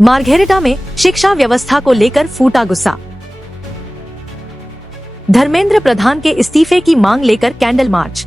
Margherita में शिक्षा व्यवस्था को लेकर फूटा गुस्सा। धर्मेंद्र प्रधान के इस्तीफे की मांग लेकर कैंडल मार्च।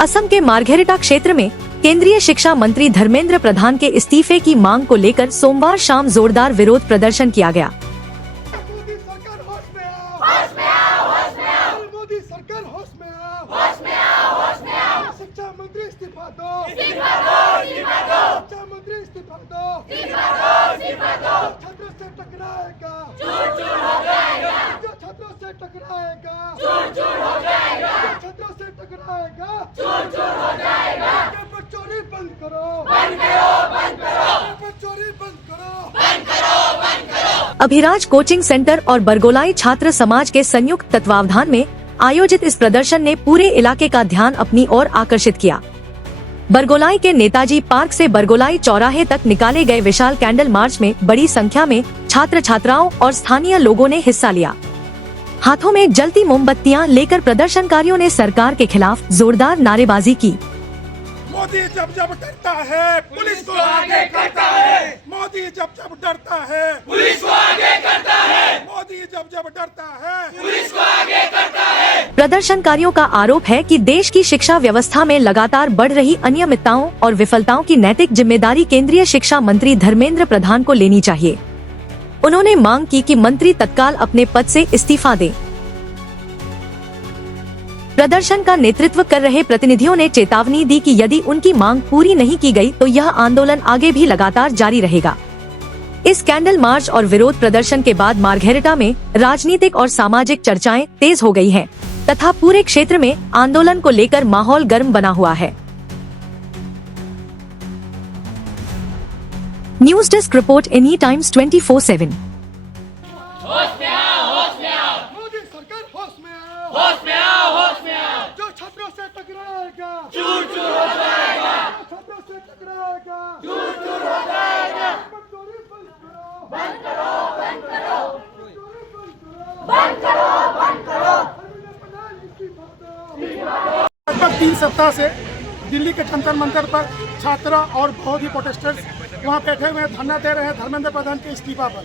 असम के मार्घेरिटा क्षेत्र में केंद्रीय शिक्षा मंत्री धर्मेंद्र प्रधान के इस्तीफे की मांग को लेकर सोमवार शाम जोरदार विरोध प्रदर्शन किया गया। मोदी सरकार होश में आओ, होश में आओ, होश में आओ। मोदी सरकार होश में आओ, होश में आओ, होश में आओ। शिक्षा मंत्री इस्तीफा दो, इस्तीफा दो, इस्तीफा दो। शिक्षा मंत्री इस्तीफा दो, इस्तीफा दो, इस्तीफा दो। छात्रों से टकराएगा, चूर चूर हो जाएगा। जो छात्रों से टकराएगा, चूर चूर हो जाएगा। जो छात्रों से टकराएगा, चूर चूर हो जाएगा। पेपर चोरी बंद करो, बंद करो, बंद करो। पेपर चोरी बंद करो, बंद करो, बंद करो। अभिराज कोचिंग सेंटर और बरगोलाई छात्र समाज के संयुक्त तत्वावधान में आयोजित इस प्रदर्शन ने पूरे इलाके का ध्यान अपनी ओर आकर्षित किया। बरगोलाई के नेताजी पार्क से बरगोलाई चौराहे तक निकाले गए विशाल कैंडल मार्च में बड़ी संख्या में छात्र छात्राओं और स्थानीय लोगों ने हिस्सा लिया। हाथों में जलती मोमबत्तियां लेकर प्रदर्शनकारियों ने सरकार के खिलाफ जोरदार नारेबाजी की। मोदी जब जब डरता है पुलिस को आगे करता है। मोदी जब जब डरता है पुलिस को आगे करता है। मोदी जब जब डरता है पुलिस को आगे करता है। प्रदर्शनकारियों का आरोप है कि देश की शिक्षा व्यवस्था में लगातार बढ़ रही अनियमितताओं और विफलताओं की नैतिक जिम्मेदारी केंद्रीय शिक्षा मंत्री धर्मेंद्र प्रधान को लेनी चाहिए। उन्होंने मांग की कि मंत्री तत्काल अपने पद से इस्तीफा दें। प्रदर्शन का नेतृत्व कर रहे प्रतिनिधियों ने चेतावनी दी कि यदि उनकी मांग पूरी नहीं की गई तो यह आंदोलन आगे भी लगातार जारी रहेगा। इस कैंडल मार्च और विरोध प्रदर्शन के बाद मार्घेरिटा में राजनीतिक और सामाजिक चर्चाएं तेज हो गई हैं, तथा पूरे क्षेत्र में आंदोलन को लेकर माहौल गर्म बना हुआ है। News desk report any times 24/7। Modi सरकार होश में आओ, होश में आओ, होश में आओ। जो छात्रों से टकराएगा, चूर चूर हो जाएगा। जो छात्रों से टकराएगा, चूर चूर हो जाएगा। पेपर चोरी बंद करो, बंद करो, बंद करो। पेपर चोरी बंद करो, बंद करो, बंद करो। धर्मेंद्र प्रधान इस्तीफा दो। लगभग 3 सप्ताह से दिल्ली के जंतर मंतर पर छात्र और बहुत ही प्रोटेस्टर्स वहाँ बैठे हुए धरना दे रहे हैं धर्मेंद्र प्रधान के इस्तीफा पर।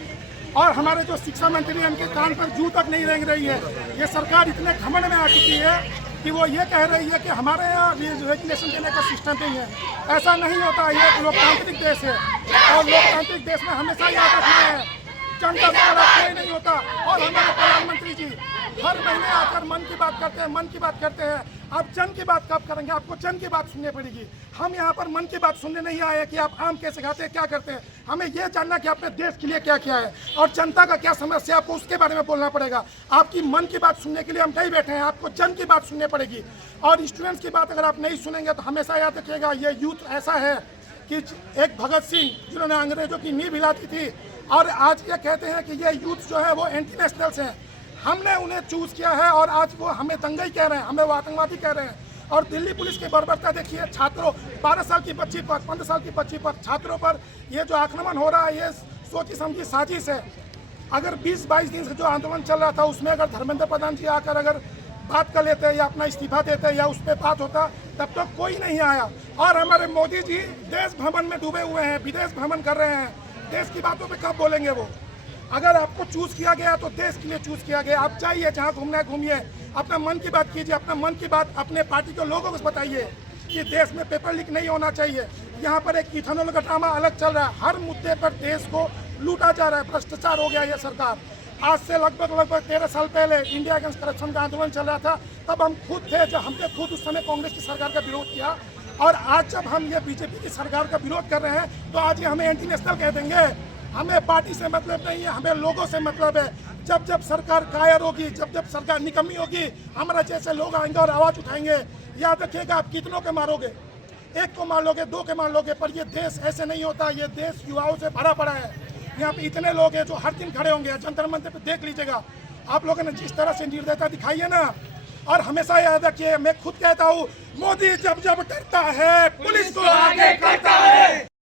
और हमारे जो शिक्षा मंत्री हैं उनके कान पर जू तक नहीं रेंग रही है। ये सरकार इतने घमंड में आ चुकी है कि वो ये कह रही है कि हमारे यहाँ रेगुलेशन देने का सिस्टम नहीं है। ऐसा नहीं होता। ये एक लोकतांत्रिक देश है और लोकतांत्रिक देश में हमेशा याद रखना है जनता से बड़ा कोई नहीं होता। और हमारे प्रधानमंत्री जी हर महीने आकर मन की बात करते हैं, मन की बात करते हैं। आप जन की बात कब करेंगे? आपको जन की बात सुननी पड़ेगी। हम यहाँ पर मन की बात सुनने नहीं आए कि आप आम कैसे खाते हैं, क्या करते हैं। हमें ये जानना कि आपने देश के लिए क्या किया है और जनता का क्या समस्या है, आपको उसके बारे में बोलना पड़ेगा। आपकी मन की बात सुनने के लिए हम नहीं बैठे हैं, आपको जन की बात सुननी पड़ेगी। और स्टूडेंट्स की बात अगर आप नहीं सुनेंगे तो हमेशा याद रखिएगा, ये यूथ ऐसा है कि एक भगत सिंह जिन्होंने अंग्रेजों की नींव हिलाती थी और आज ये कहते हैं कि ये यूथ जो है वो एंटी नेशनल्स हैं। हमने उन्हें चूज किया है और आज वो हमें दंगई कह रहे हैं, हमें वो आतंकवादी कह रहे हैं। और दिल्ली पुलिस की बर्बरता देखिए, छात्रों 12 साल की बच्ची पर, 15 साल की बच्ची पर, छात्रों पर ये जो आक्रमण हो रहा है ये सोची समझी साजिश है। अगर 20-22 दिन से जो आंदोलन चल रहा था उसमें अगर धर्मेंद्र प्रधान जी आकर अगर बात कर लेते या अपना इस्तीफा देते या उस पर बात होता तब तो कोई नहीं आया। और हमारे मोदी जी देश भ्रमण में डूबे हुए हैं, विदेश भ्रमण कर रहे हैं। देश की बातों पे कब बोलेंगे वो? अगर आपको चूज किया गया तो देश के लिए चूज किया गया। आप जाइए जहाँ घूमना है घूमिए, अपना मन की बात कीजिए, अपना मन की बात अपने पार्टी के लोगों को बताइए कि देश में पेपर लीक नहीं होना चाहिए। यहाँ पर एक इथेनॉल का ड्रामा अलग चल रहा है। हर मुद्दे पर देश को लूटा जा रहा है, भ्रष्टाचार हो गया ये सरकार। आज से लगभग 13 साल पहले इंडिया अगेंस्ट करप्शन का आंदोलन चल रहा था, तब हम खुद थे जब हमने खुद उस समय कांग्रेस की सरकार का विरोध किया। और आज जब हम ये बीजेपी की सरकार का विरोध कर रहे हैं तो आज ये हमें एंटी नेशनल कह देंगे। हमें पार्टी से मतलब नहीं है, हमें लोगों से मतलब है। जब जब सरकार कायर होगी, जब जब सरकार निकम्मी होगी, हमारा जैसे लोग आएंगे और आवाज़ उठाएंगे। याद रखिएगा, आप कितनों के मारोगे? एक को मार लोगे, 2 के मार लोगे, पर ये देश ऐसे नहीं होता। ये देश युवाओं से भरा पड़ा है। यहाँ पे इतने लोग हैं जो हर दिन खड़े होंगे जंतर मंतर पे, देख लीजिएगा। आप लोगों ने जिस तरह से निर्दयता दिखाई है ना, और हमेशा याद रखिए, मैं खुद कहता हूँ मोदी जब जब डरता है पुलिस को आगे करता है।